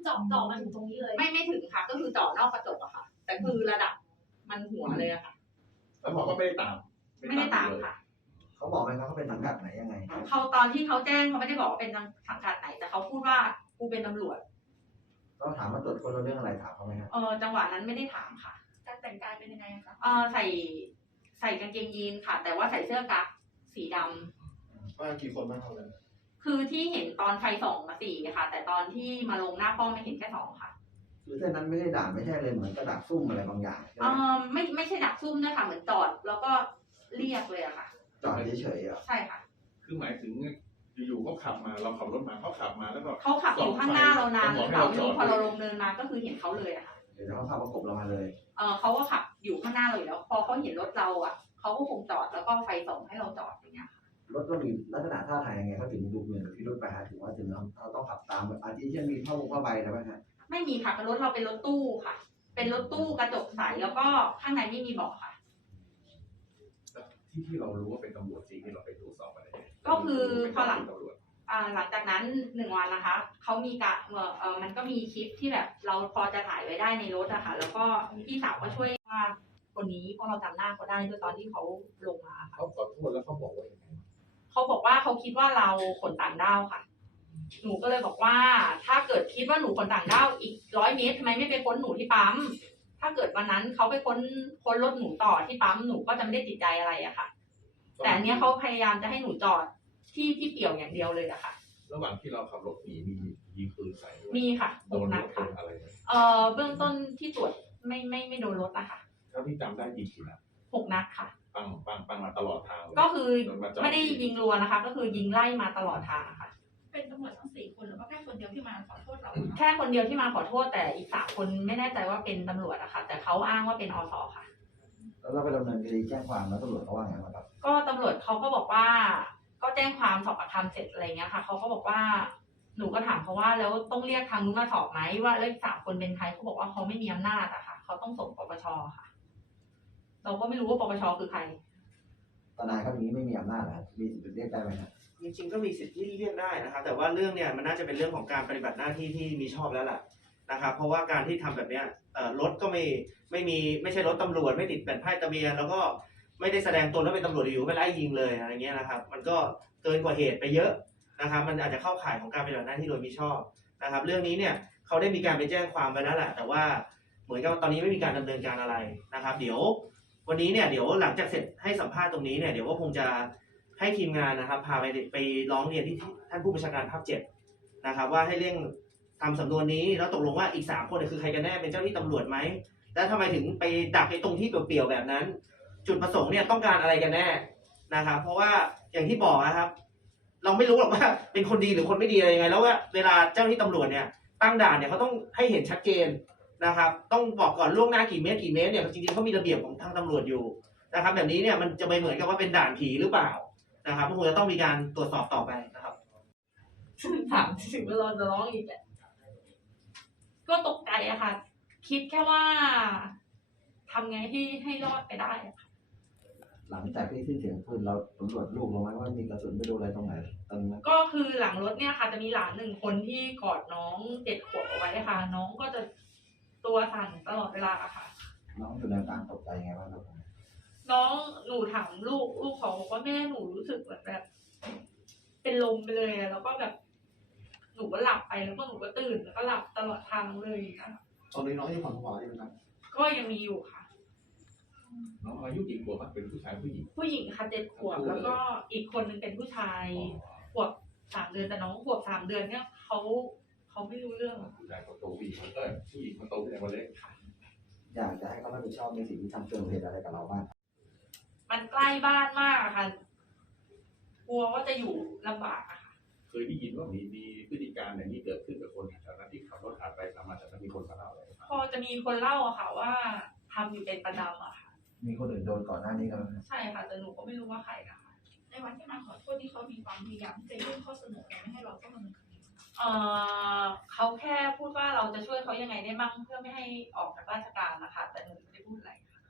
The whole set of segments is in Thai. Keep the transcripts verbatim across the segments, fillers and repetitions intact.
เจาะเจาะมาถึงตรงนี้เลยไม่ไม่ถึงค่ะก็คือเจาะนอกกระจกอะค่ะแต่คือระดับมันหัวเลยอะค่ะแล้วเขาก็ไม่ได้ตามไม่ได้ตามค่ะเขาบอกไหมครับเขาเป็นสังกัดไหนยังไงเขาตอนที่เขาแจ้งเขาไม่ได้บอกว่าเป็นสังกัดไหนแต่เขาพูดว่ากูเป็นตำรวจก็ถามว่าตรวจคนเราเรื่องอะไรถามเขาไหมครับเออจังหวะนั้นไม่ได้ถามค่ะการแต่งกายเป็นยังไงคะเออใส่ใส่กางเกงยีนค่ะแต่ว่าใส่เสื้อกั๊กสีดำว่ากี่คนบ้างเขาเลยคือที่เห็นตอนไฟส่องมาสี่ค่ะแต่ตอนที่มาลงหน้าป้อมไม่เห็นแค่สองค่ะคือเส้นนั้นไม่ได้ด่านไม่ใช่เลยเหมือนกระดาษซุ่มอะไรบางอย่างเออไม่ไม่ใช่ดักซุ่มนะคะเหมือนจอดแล้วก็เรียกเลยอะค่ะจอดเฉยๆอ่ะใช่ค่ะคือหมายถึงอยู่ๆเขาขับมาเราขับรถมาเขาขับมาแล้วก็เขาขับอยู่ข้างหน้าเรานานหรือเปล่าไม่รู้พอเราลงเดินมาก็คือเห็นเขาเลยอะค่ะเดี๋ยวเขาขับประกบเรามาเลยเออเขาก็ขับอยู่ข้างหน้าเลยแล้วพอเขาเห็นรถเราอะเขาก็คงจอดแล้วก็ไฟส่องให้เราจอดอย่างเงี้ยค่ะรถก็มีลักษณะท่าทางยังไงเขาถึงดูเหมือนพิรุธไปฮะถึงว่าถึงเราเราต้องขับตามอาทิเช่นมีผ้าบุผ้าใบอะไรไหมฮะไม่มีค่ะรถเราเป็นรถตู้ค่ะเป็นรถตู้กระจกใสแล้วก็ข้างในไม่มีเบาะค่ะที่ที่เรารู้ว่าเป็นตำรวจจริงที่เราไปตรวจสอบอะไรก็คือพอหลังอ่าหลังจากนั้นหนึ่งวันนะคะเขามีการเออมันก็มีคลิปที่แบบเราพอจะถ่ายไว้ได้ในรถอะค่ะแล้วก็พี่สาวก็ช่วยว่าคนนี้เพราะเราจำหน้าเขาได้ด้วยตอนที่เขาลงมาเขาขอโทษแล้วเขาบอกว่าอย่างไรเขาบอกว่าเขาคิดว่าเราขนต่างด้าวค่ะหนูก็เลยบอกว่าถ้าเกิดคิดว่าหนูขนต่างด้าวอีกร้อยเมตรทำไมไม่ไปค้นหนูที่ปั๊มถ้าเกิดวันนั้นเขาไปค้นค้นรถหนูต่อที่ปั๊มหนูก็จะไม่ได้ติดใจอะไรอะค่ะแต่อันนี้เขาพยายามจะให้หนูจอดที่ที่เปี่ยวอย่างเดียวเลยอะค่ะระหว่างที่เราขับรถหนีมียิงปืนใส่มีค่ะโดนนัดค่ะเอ่อเบื้องต้นที่ตรวจไม่ไม่ไม่โดนรถอะค่ะเท่าที่จำได้ยิงกี่นัดหกนัดค่ะปังปังปังมาตลอดทางก็คือไม่ได้ยิงรัวนะคะก็คือยิงไล่มาตลอดทางค่ะเป็นตำรวจทั้งสี่คนหรือว่าแค่คนเดียวที่มาขอโทษเราแค่คนเดียวที่มาขอโทษแต่อีกสามคนไม่แน่ใจว่าเป็นตำรวจอะค่ะแต่เขาอ้างว่าเป็นอสค่ะแล้วเราไปดำเนินคดีแจ้งความแล้วตำรวจเขาว่าไงบ้างครับก็ตำรวจเขาก็บอกว่าก็แจ้งความสอบปากคำเสร็จอะไรเงี้ยค่ะเขาก็บอกว่าหนูก็ถามเขาว่าแล้วต้องเรียกทางนู้นมาสอบไหมว่าเลขสามคนเป็นใครเขาบอกว่าเขาไม่มีอำนาจอะค่ะเขาต้องส่งปปชค่ะเราก็ไม่รู้ว่าปปชคือใครทนายเขาอย่างนี้ไม่มีอำนาจนะมีสิทธิ์เรียกได้ไหมครับจริงๆก็มีสิทธิ์ที่เรียกได้นะครับแต่ว่าเรื่องเนี่ยมันน่าจะเป็นเรื่องของการปฏิบัติหน้าที่ที่มีชอบแล้วแหละนะครับเพราะว่าการที่ทำแบบเนี้ยรถก็ไม่ไม่มีไม่ใช่รถตำรวจไม่ติดแผ่นป้ายทะเบียนแล้วก็ไม่ได้แสดงตนว่าเป็นตำรวจอยู่ไปไล่ยิงเลยอะไรเงี้ยนะครับมันก็เกินกว่าเหตุไปเยอะนะครับมันอาจจะเข้าข่ายของการปฏิบัติหน้าที่โดยมิชอบนะครับเรื่องนี้เนี่ยเขาได้มีการไปแจ้งความไปแล้วแหละแต่ว่าเหมือนกับตอนนี้ไม่มีการดำเนินการอะไรนะครับเดี๋ยววันนี้เนี่ยเดี๋ยวหลังจากเสร็จให้สัมภาษณ์ตรงนี้เนี่ยเดี๋ยวก็คงจะให้ทีมงานนะครับพาไปไปร้องเรียนที่ท่านผู้บัญชาการภาคเจ็ดนะครับว่าให้เร่งทำสำนวนนี้แล้วตกลงว่าอีกสามคนคือใครกันแน่เป็นเจ้าหน้าที่ตำรวจไหมและทำไมถึงไปดักไอ้ตรงที่เปลี่ยวๆแบบนั้นจุดประสงค์เนี่ยต้องการอะไรกันแน่นะครับเพราะว่าอย่างที่บอกนะครับเราไม่รู้หรอกว่าเป็นคนดีหรือคนไม่ดีอะไรยังไงแล้วว่าเวลาเจ้าหน้าที่ตำรวจเนี่ยตั้งด่านเนี่ยเขาต้องให้เห็นชัดเจนนะครับต้องบอกก่อนล่วงหน้ากี่เมตรกี่เมตรเนี่ยจริงๆเขามีระเบียบของทางตำรวจอยู่นะครับแบบนี้เนี่ยมันจะไปเหมือนกับว่าเป็นด่านผีหรือเปล่านะครับคงจะต้องมีการตรวจสอบต่อไปนะครับถามถึงว่าเราจะร้องอีกก็ตกใจอะค่ะคิดแค่ว่าทำไงที่ให้รอดไปได้หลังจากที่ที่เสียงปืนเราตำรวจลูกลงไหมว่ามีกระสุนไม่โดนอะไรตรงไหนตรงนั้นก็คือหลังรถเนี่ยค่ะจะมีหลานหนึ่งคนที่กอดน้องเจ็ดขวบเอาไว้ค่ะน้องก็จะตัวสั่นตลอดเวลาค่ะน้องอยู่ในการตกใจไงบ้างครับน้องหนูถามลูกลูกเขาบอกว่าแม่หนูรู้สึกแบบแบบเป็นลมไปเลยแล้วก็แบบหนูก็หลับไปแล้วก็หนูก็ตื่นแล้วก็หลับตลอดทางเลยค่ะตอนนี้น้องยังผ่อนผันอยู่ไหมก็ยังมีอยู่ค่ะน้องอายุกี่ขวบเป็นผู้ชายผู้หญิงผู้หญิงค่ะเจ็ดขวบแล้วก็อีกคนนึงเป็นผู้ชายขวบสามเดือนแต่น้องขวบสามเดือนเนี่ยเขาเขาไม่รู้เรื่องผู้ชายคนโตผู้หญิงคนเออผู้หญิงคนโตผู้ชายคนเล็กอยากจะให้เขารับผิดชอบในสิ่งที่ทำเกินเหตุอะไรกับเราบ้างมันใกล้บ้านมากค่ะกลัวว่าจะอยู่ลำบากอะค่ะเคยได้ยินว่ามีมีพฤติการอย่างนี้เกิดขึ้นกับคนแถวนั้นที่ขับรถผ่านไปผ่านมาแต่มีคนมาเล่าอะไรพอจะมีคนเล่าอะค่ะว่าทำอยู่เป็นประจำอะค่ะมีคนอื่นโดนก่อนหน้านี้กันไหมใช่ค่ะแต่หนูก็ไม่รู้ว่าใครนะคะในวันที่มาขอโทษที่เขามีความพยายามที่จะยื่นข้อเสนอไม่ให้เราต้องดำเนินคดีเออเขาแค่พูดว่าเราจะช่วยเขายังไงได้บ้างเพื่อไม่ให้ออกจากราชการนะคะแต่หนูไม่ได้พูดอะไรค่ะ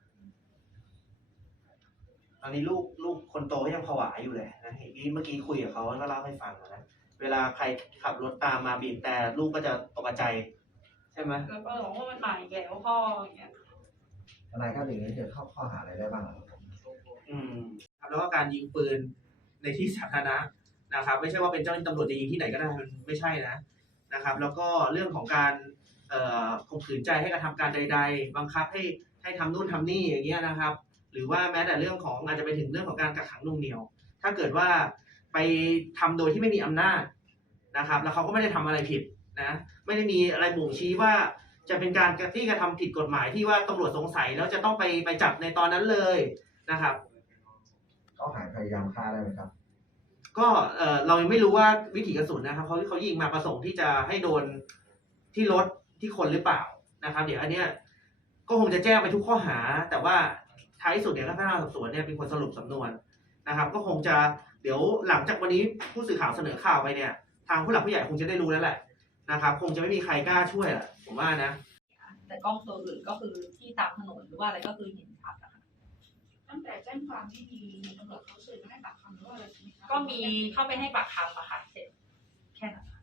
ตอนนี้ลูกลูกคนโตยังผวาอยู่เลยนะเมื่อกี้คุยกับเขาก็เล่าให้ฟังนะเวลาใครขับรถตามมาบีบแต่ลูกก็จะตกใจใช่ไหมแล้วก็ร้องว่ามันมาอีกแล้วพ่ออย่างเงี้ยทนายครับอย่างนี้จะเข้าข้อหาอะไรได้บ้างครับอืมครับแล้วก็การยิงปืนในที่สาธารณะนะครับ ไม่ใช่ว่าเป็นเจ้าหน้าที่ตำรวจจะยิงที่ไหนก็ได้มันไม่ใช่นะนะครับ แล้วก็เรื่องของการเอ่อข่มขืนใจให้กระทำการใด ๆ บังคับให้ให้ทำนู่นทำนี่อย่างเงี้ยนะครับ หรือว่าแม้แต่เรื่องของอาจจะไปถึงเรื่องของการกักขังหน่วงเหนี่ยว ถ้าเกิดว่าไปทำโดยที่ไม่มีอำนาจนะครับ แล้วเขาก็ไม่ได้ทำอะไรผิดนะไม่ได้มีอะไรบ่งชี้ว่าจะเป็นการกระที่กระทำผิดกฎหมายที่ว่าตำรวจสงสัยแล้วจะต้องไปไปจับในตอนนั้นเลยนะครับข้อหาพยายามฆ่าได้ไหมครับก็เออเรายังไม่รู้ว่าวิถีกระสุนนะครับเขาเขายิงมาประสงค์ที่จะให้โดนที่รถที่คนหรือเปล่านะครับ เดี๋ยวอันเนี้ยก็คงจะแจ้งไปทุกข้อหา แต่ว่าท้ายสุดเดี๋ยวพนักงานสอบสวนเนี่ยเป็นคนสรุปสำนวนนะครับ ก็คงจะเดี๋ยวหลังจากวันนี้ผู้สื่อข่าวเสนอข่าวไปเนี่ย ทางผู้หลักผู้ใหญ่คงจะได้รู้แล้วแหละนะครับ คงจะไม่มีใครกล้าช่วยแหละผมว่านะแต่กล้องตัวอื่นก็คือที่ตามถนนหรือว่าอะไรก็คือเห็นชัดนะคะตั้งแต่แจ้งความที่มีตำรวจเขาเชิญมาให้ปากคำหรือว่าอะไรใช่ไหมคะก็มีเข้าไปให้ปากคำอะค่ะเสร็จแค่นั้นค่ะ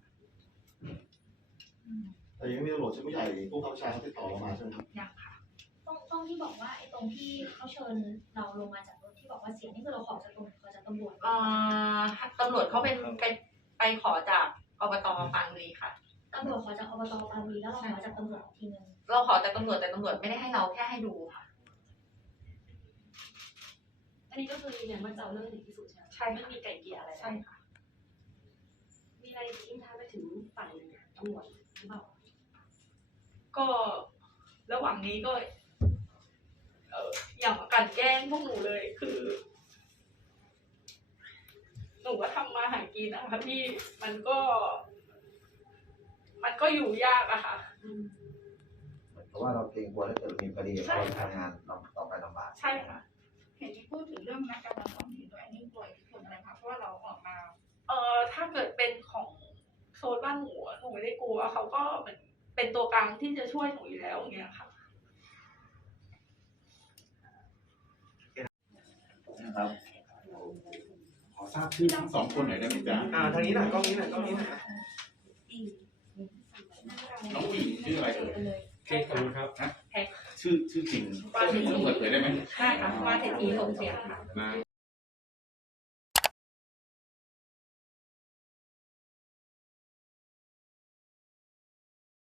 แต่ยังไม่มีตำรวจชั้นผู้ใหญ่ผู้ข้าราชการเขาติดต่อเรามาใช่ไหมครับยังค่ะตรงตรงที่บอกว่าไอ้ตรงที่เขาเชิญเราลงมาจากรถที่บอกว่าเสียงนี่คือเราขอจากตรงไหนขอจากตำรวจเอ่อตำรวจเขาเป็นไปไปขอจากอบตปางรีค่ะตำรวจขอจากอบตปารีแล้วเราขอจากตำรวจอีกทีนึงเราขอจากตำรวจแต่ตำรวจไม่ได้ให้เราแค่ให้ดูค่ะอันนี้ก็คือยืนยันว่าจะเอาเรื่องถึงที่สุดใช่ไหมใช่ไม่มีไก่เกลี่ยอะไรใช่ค่ะมีอะไรทิ้งท้ายไปถึงฝ่ายตำรวจหรือเปล่าก็ระหว่างนี้ก็ เอออย่างมากลันแกล้งพวกหนูเลยคือ หนูก็ทำมาหากินนะคะพี่มันก็ มันก็อยู่ยากอะค่ะเพราะว่าเราเกรงกลัวถ้าเกิดมีคดีเราทำงานต่อไปลำบากใช่ค่ะเห็นที่พูดถึงเรื่องนักการเมืองท้องถิ่นโดยอันนี้ป่วยผลอะไรคะเพราะว่าเราออกมาเออถ้าเกิดเป็นของโซนบ้านหนูอะหนูไม่ได้กลัวเขาก็เหมือนเป็นตัวกลางที่จะช่วยหนูอยู่แล้วอย่างเงี้ยค่ะนะครับ ขอทราบชื่อทั้งสองคนหน่อยได้ไหมจ๊ะอ่าทางนี้หน่อยกล้องนี้หน่อยกล้องนี้หน่อยน้องผู้หญิงชื่ออะไรเอ่ยเค้กคุณครับชื่อชื่อจริงต้องเปิดเผยได้ไหมได้ค่ะว่าเศรษฐีสมเสียงค่ะนะ